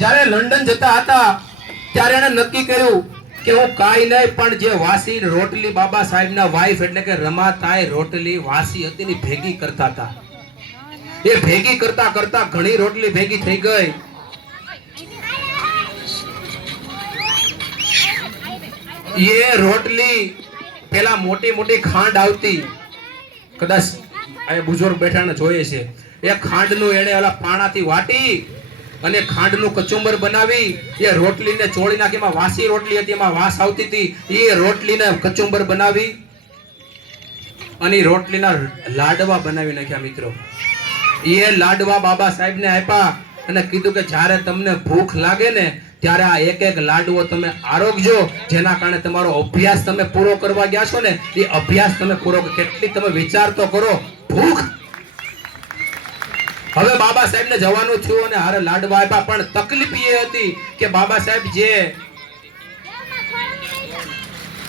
જ્યારે લંડન જતા હતા, ત્યારે એને નક્કી કર્યું કે હું કાંઈ નહીં, પણ જે વાસી રોટલી બાબા સાહેબના વાઈફ એટલે કે રમાતાઈ રોટલી વાસી હતી ને ભેગી કરતા હતા. એ ભેગી કરતા કરતા ઘણી રોટલી ભેગી થઈ ગઈ. એ રોટલી પેલા મોટી મોટી ખાંડ આવતી. કદાચ આ બુઝુર્ગ બેઠાને જોઈએ છે. એ ખાંડનું એણે ઓલા પાણાથી વાટી અને ખાંડનું કચુંબર બનાવી, એ રોટલીને ચોળી નાખી, એમાં વાસી રોટલી હતી, એમાં વાસ આવતી હતી, એ રોટલીને કચુંબર બનાવી અને રોટલીના લાડવા બનાવી નાખ્યા મિત્રો. એ લાડવા બાબા સાહેબને આપ્યા અને કીધું કે જ્યારે તમને ભૂખ લાગે ને, ત્યારે આ એક એક લાડવો તમે આરોગજો, જેના કારણે તમારો અભ્યાસ તમે પૂરો કરવા ગયા છો ને, એ અભ્યાસ તમે પૂરો, કેટલી તમે વિચાર તો કરો, ભૂખ હવે બાબા સાહેબ ને જવાનું થયું અને હારે લાડવા પણ તકલીફ એ હતી કે બાબા સાહેબ જે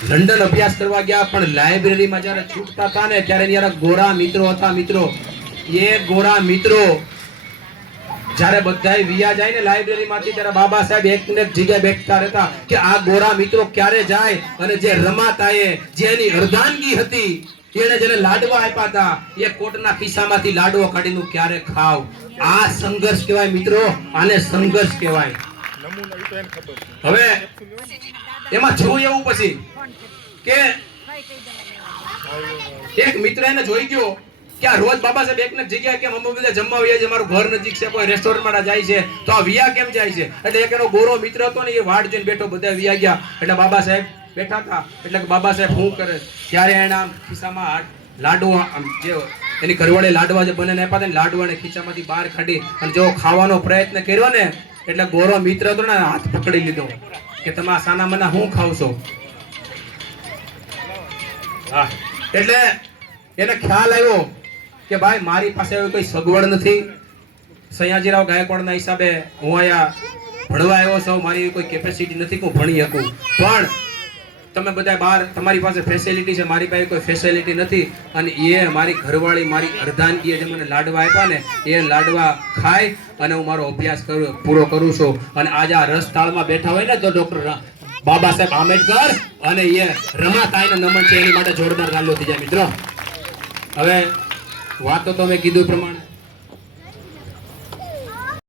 લંડન અભ્યાસ કરવા ગયા, પણ લાઇબ્રેરીમાં જ્યારે છૂટતા હતા ને, ત્યારે ગોરા મિત્રો હતા મિત્રો. એ ગોરા મિત્રો જ્યારે બધાય વિયા જાય ને લાઇબ્રેરી માંથી ત્યારે બાબા સાહેબ એક ને જગ્યાએ બેઠતા રહેતા કે આ ગોરા મિત્રો ક્યારે જાય અને જે રમાતા એ જેની અર્ધાંગી હતી એને જેને લાડવા આપ્યા હતા, એ કોટના ખિસ્સામાંથી લાડવો કાઢીને ક્યારે ખાવ? આ સંઘર્ષ કહેવાય મિત્રો, આને સંઘર્ષ કહેવાય. હવે એમાં જોવું એવું પછી કે એક મિત્ર એને જોઈ ગયો કે આ રોજ બાબા સાહેબ એક ને જગ્યાએ કેમ અમે બધા જમવા આવીએ છે મારું ઘર નજીક છે, કોઈ રેસ્ટોરન્ટમાં જાય છે. તો આ વિયા કેમ જાય છે? એટલે એક એનો ગોરો મિત્ર હતો ને એ વાડ જોઈને બેઠો, બધા વિયા ગયા. એટલે બાબા સાહેબ બેઠા હતા. એટલે બાબા સાહેબ શું કરે? ત્યારે એને ખિસ્સામાં હાથ લાડુ જે એની ઘરવાળે લાડવા જે બને આપ્યા ને, લાડવાને ખિસ્સામાંથી બહાર કાઢી અને જો ખાવાનો પ્રયત્ન કર્યો ને, એટલે ગોરો મિત્ર હતો ને, હાથ પકડી લીધો કે તમે આ સાના મના શું ખાવ હા. એટલે એને ખ્યાલ આવ્યો કે ભાઈ, મારી પાસે એવી કોઈ સગવડ નથી. સયાજીરાવ ગાયકવાડના હિસાબે હું અહીંયા ભણવા આવ્યો છું. મારી એવી કોઈ કેપેસિટી નથી કે હું ભણી શકું. પણ તમે બધા બહાર, તમારી પાસે ફેસિલિટી છે. મારી પાસે કોઈ ફેસિલિટી નથી. અને એ મારી ઘરવાળી મારી અર્ધાંગીએ જે મને લાડવા આપ્યા ને, એ લાડવા ખાય અને હું મારો અભ્યાસ કરું, પૂરો કરું છું. અને આજે આ રસતાળમાં બેઠા હોય ને તો ડૉક્ટર બાબા સાહેબ આંબેડકર અને એ રમાતાઈનો નમન છે, એની માટે જોરદાર ગાલ્યો થઈ જાય મિત્રો. હવે વાતો તો તમે કીધું પ્રમાણે.